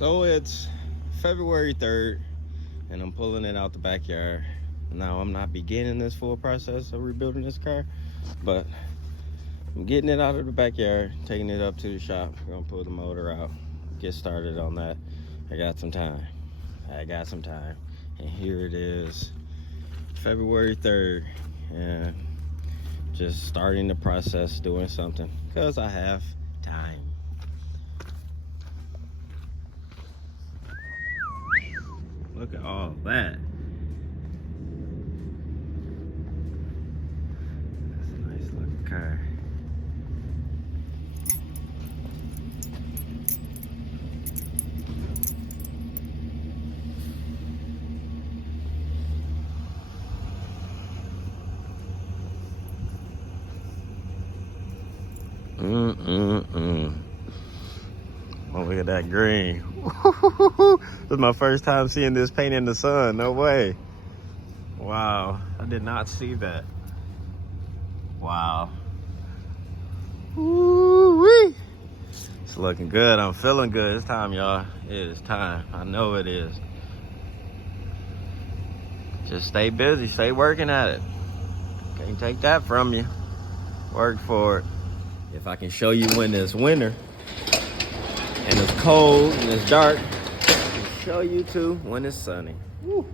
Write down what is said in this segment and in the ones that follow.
So it's February 3rd, and I'm pulling it out the backyard. Now, I'm not beginning this full process of rebuilding this car, but I'm getting it out of the backyard, taking it up to the shop. I'm gonna pull the motor out, get started on that. I got some time. And here it is, February 3rd, and just starting the process, doing something, because I have time. Look at all that. That's a nice looking car. Oh, look at that green. This is my first time seeing this paint in the sun. No way. Wow, I did not see that. Wow. Woo-wee. It's looking good. I'm feeling good. It's time, y'all. It is time. I know it is. Just stay busy. Stay working at it. Can't take that from you. Work for it. If I can show you when it's winter and it's cold and it's dark, I can show you too when it's sunny. Woo.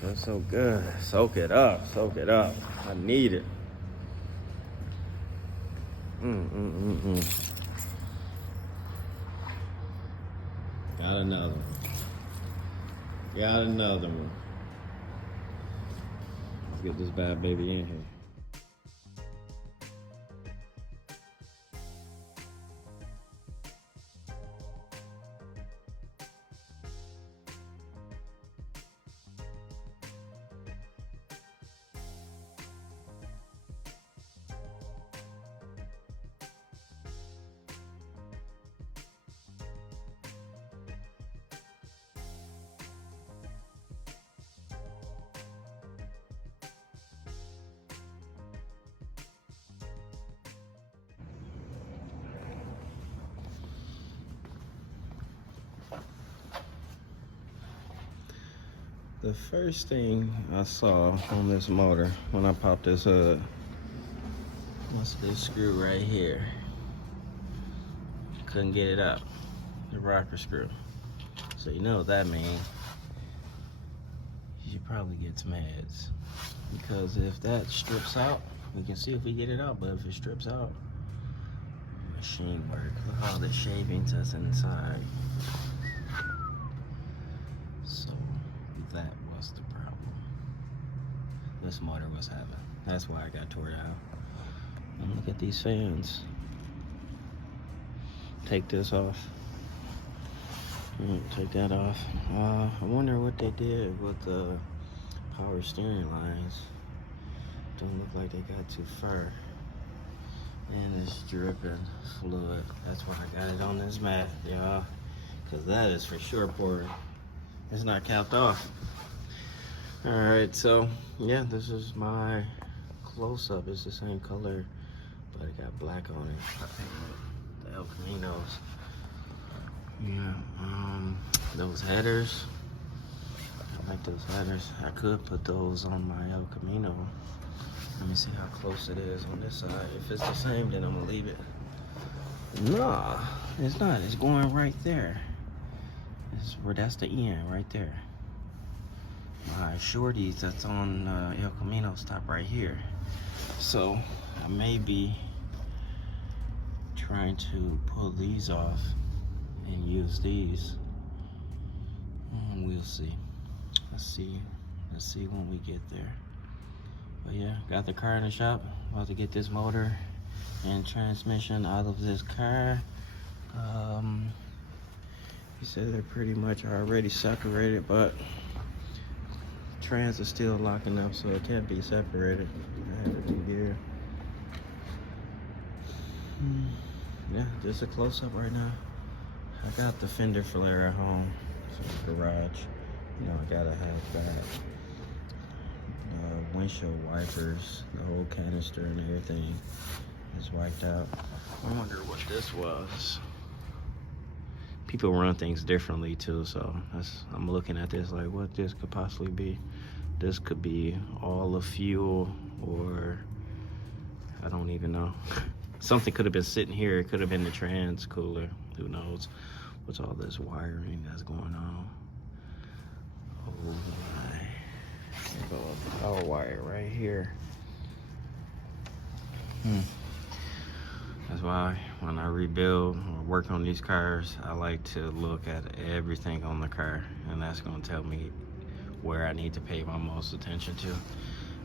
That's so good. Soak it up. Soak it up. I need it. Got another one. Got another one. Let's get this bad baby in here. The first thing I saw on this motor when I popped this hood was this screw right here. Couldn't get it out, the rocker screw. So you know what that means. You should probably get some heads. Because if that strips out, we can see if we get it out, but if it strips out, machine work. Look at all the shavings that's inside. So that was the problem this motor was having. That's why I got tore out. And look at these fans. Take this off. Take that off. I wonder what they did with the power steering lines. Don't look like they got too far. And it's dripping fluid. That's why I got it on this mat, y'all. Because that is for sure pouring. It's not capped off. All right, so yeah, this is my close-up. It's the same color, but it got black on it. I think the El Caminos. Yeah, those headers. I like those headers. I could put those on my El Camino. Let me see how close it is on this side. If it's the same, then I'm gonna leave it. Nah, it's not. It's going right there. That's the end right there. My shorties that's on El Camino stop right here. So I may be trying to pull these off and use these. We'll see. Let's see when we get there. But yeah, got the car in the shop. About to get this motor and transmission out of this car. He said they're pretty much already separated, but trans is still locking up, so it can't be separated. I have it in gear. Yeah, just a close-up right now. I got the fender flare at home, so garage. You know, I gotta have that. Windshield wipers, the whole canister and everything is wiped out. I wonder what this was. people run things differently too. So I'm looking at this like, what this could possibly be. This could be all the fuel, or I don't even know. Something could have been sitting here. It could have been the trans cooler. Who knows? What's all this wiring that's going on? Oh my. There goes the power wire right here. That's why when I rebuild or work on these cars, I like to look at everything on the car, and that's gonna tell me where I need to pay my most attention to.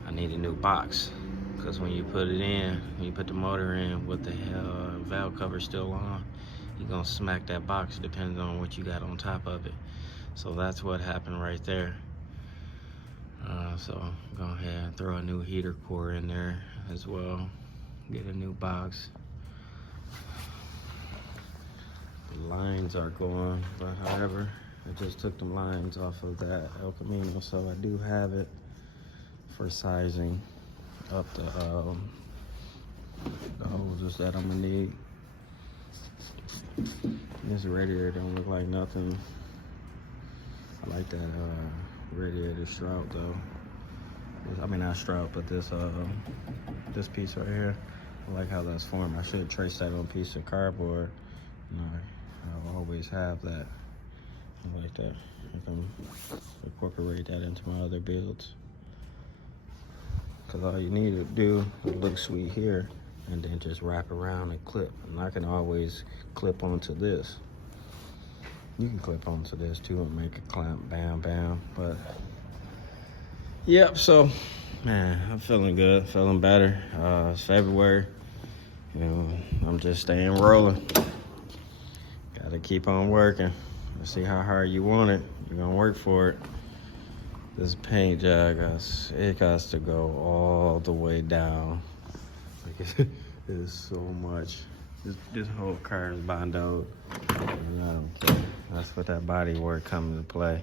I need a new box, because when you put it in, when you put the motor in with the valve cover still on, you're gonna smack that box depending on what you got on top of it. So that's what happened right there. So go ahead and throw a new heater core in there as well. Get a new box. The lines are going, but however, I just took the lines off of that El Camino, so I do have it for sizing up the hoses that I'm gonna need. This radiator don't look like nothing. I like that radiator strout though. I mean, not strout, but this piece right here. I like how that's formed. I should trace that on a piece of cardboard. No, I'll always have that. I like that. I can incorporate that into my other builds. Because all you need to do is look sweet here and then just wrap around and clip. And I can always clip onto this. You can clip onto this too and make a clamp, bam, bam. But yep, so man, I'm feeling good, feeling better. It's February. You know, I'm just staying rolling. Gotta keep on working. Let's see how hard you want it. You're gonna work for it. This paint job, it has to go all the way down. Like it is so much. This whole car is bondoed. And I don't care. That's what that body work comes into play.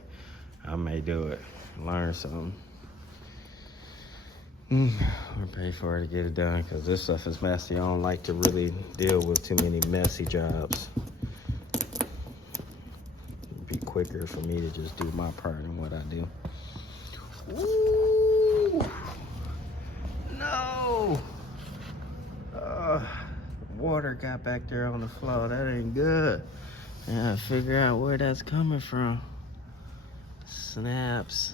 I may do it. Learn something. Or pay for it to get it done, because this stuff is messy. I don't like to really deal with too many messy jobs. It'd be quicker for me to just do my part in what I do. Ooh, no! Water got back there on the floor. That ain't good. I gotta figure out where that's coming from. Snaps.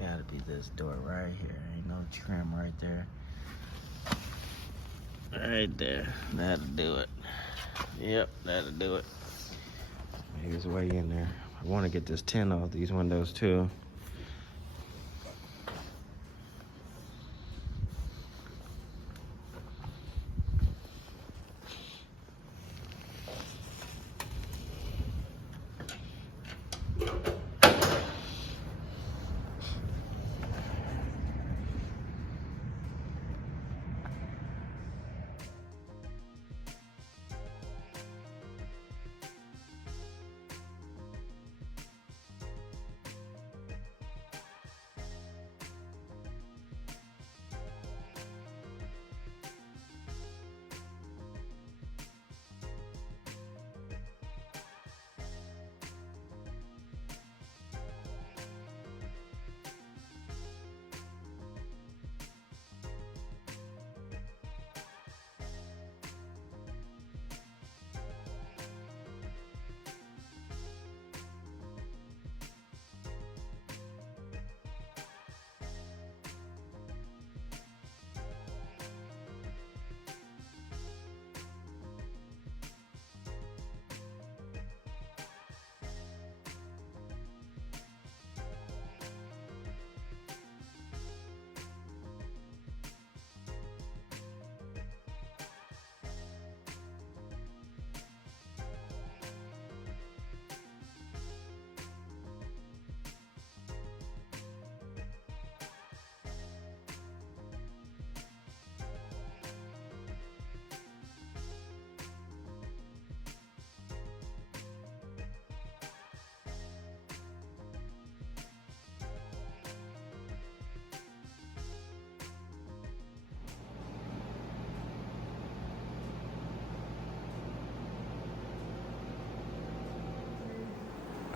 Gotta be this door right here. Ain't no trim right there. Right there. That'll do it. Yep, that'll do it. Maybe it's way in there. I want to get this tint off these windows too.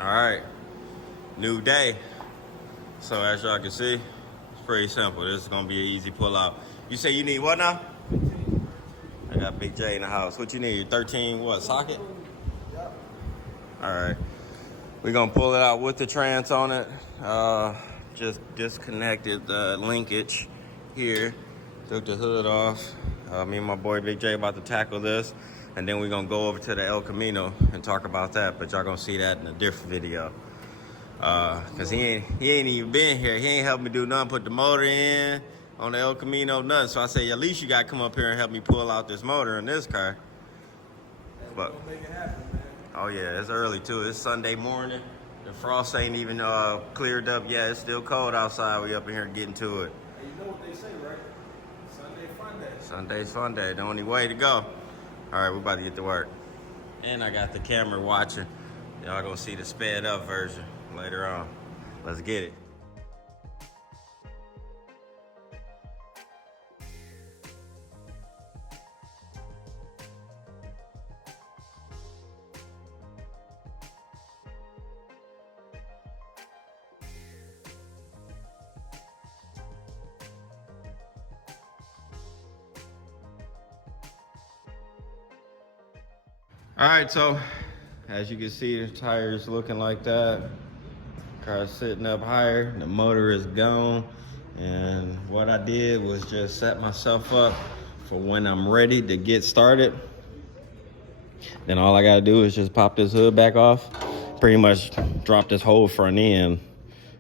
All right, new day. So as y'all can see, it's pretty simple. This is gonna be an easy pull out. You say you need what now? I got Big J in the house. What you need? 13 what, socket? Yep. All right. We're gonna pull it out with the trans on it. Just disconnected the linkage here. Took the hood off. Me and my boy Big J about to tackle this. And then we're gonna go over to the El Camino and talk about that. But y'all gonna see that in a different video. Cause he ain't even been here. He ain't helped me do nothing, put the motor in on the El Camino, nothing. So I say, at least you gotta come up here and help me pull out this motor in this car. But make it happen, man. Oh yeah, it's early too. It's Sunday morning. The frost ain't even cleared up yet. It's still cold outside. We up in here getting to it. Hey, you know what they say, right? Sunday fun day. Sunday's fun day. The only way to go. All right, we're about to get to work. And I got the camera watching. Y'all gonna see the sped up version later on. Let's get it. All right, so as you can see, the tires looking like that. Car's sitting up higher, the motor is gone. And what I did was just set myself up for when I'm ready to get started. Then all I gotta do is just pop this hood back off. Pretty much drop this whole front end.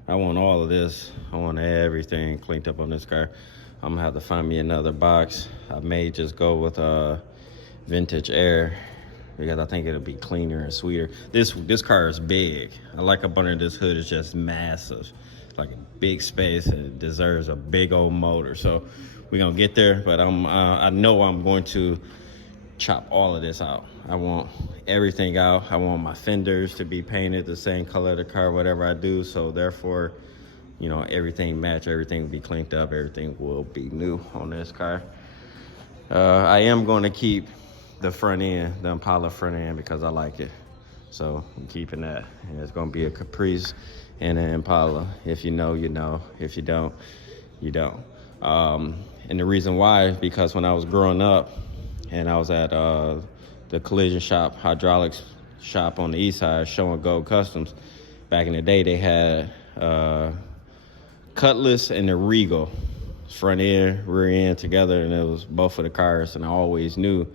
I want all of this. I want everything cleaned up on this car. I'm gonna have to find me another box. I may just go with Vintage Air, because I think it'll be cleaner and sweeter. This car is big. I like up under this hood is just massive. Like a big space, and it deserves a big old motor. So we're gonna get there, but I know I'm going to chop all of this out. I want everything out. I want my fenders to be painted the same color of the car, whatever I do. So therefore, you know, everything match, everything will be cleaned up, everything will be new on this car. I am gonna keep the front end, the Impala front end, because I like it. So I'm keeping that. And it's gonna be a Caprice and an Impala. If you know, you know. If you don't, you don't. And the reason why is because when I was growing up and I was at the collision shop, hydraulics shop on the east side, Showing Gold Customs, back in the day they had Cutlass and the Regal, front end, rear end together, and it was both of the cars, and I always knew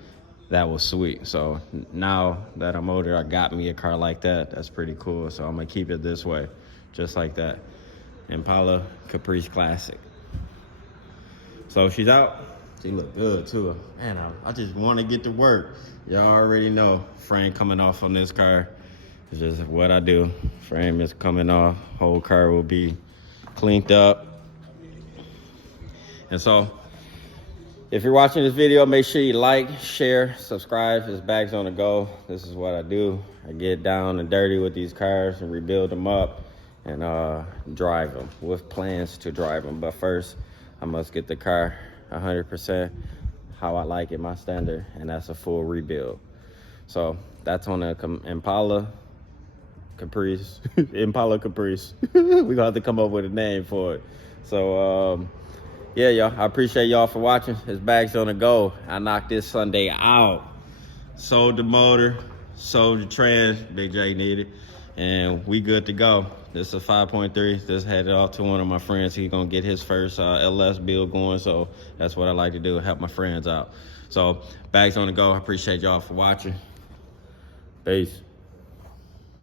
that was sweet. So now that I'm older, I got me a car like that. That's pretty cool. So I'm gonna keep it this way, just like that. Impala Caprice Classic. So she's out. She look good too. Man, I just want to get to work. Y'all already know frame coming off on this car. It's just what I do. Frame is coming off. Whole car will be cleaned up. And so, if you're watching this video, make sure you like, share, subscribe. It's Bags on the Go. This is what I do. I get down and dirty with these cars and rebuild them up and drive them with plans to drive them. But first, I must get the car 100% how I like it, my standard, and that's a full rebuild. So that's on the Impala Caprice. Impala Caprice. We're gonna have to come up with a name for it. So, yeah, y'all, I appreciate y'all for watching. It's Bags on the Go. I knocked this Sunday out. Sold the motor, sold the trans, Big J needed, and we good to go. This is a 5.3. Just headed off to one of my friends. He's gonna get his first LS build going, so that's what I like to do, help my friends out. So, Bags on the Go. I appreciate y'all for watching. Peace.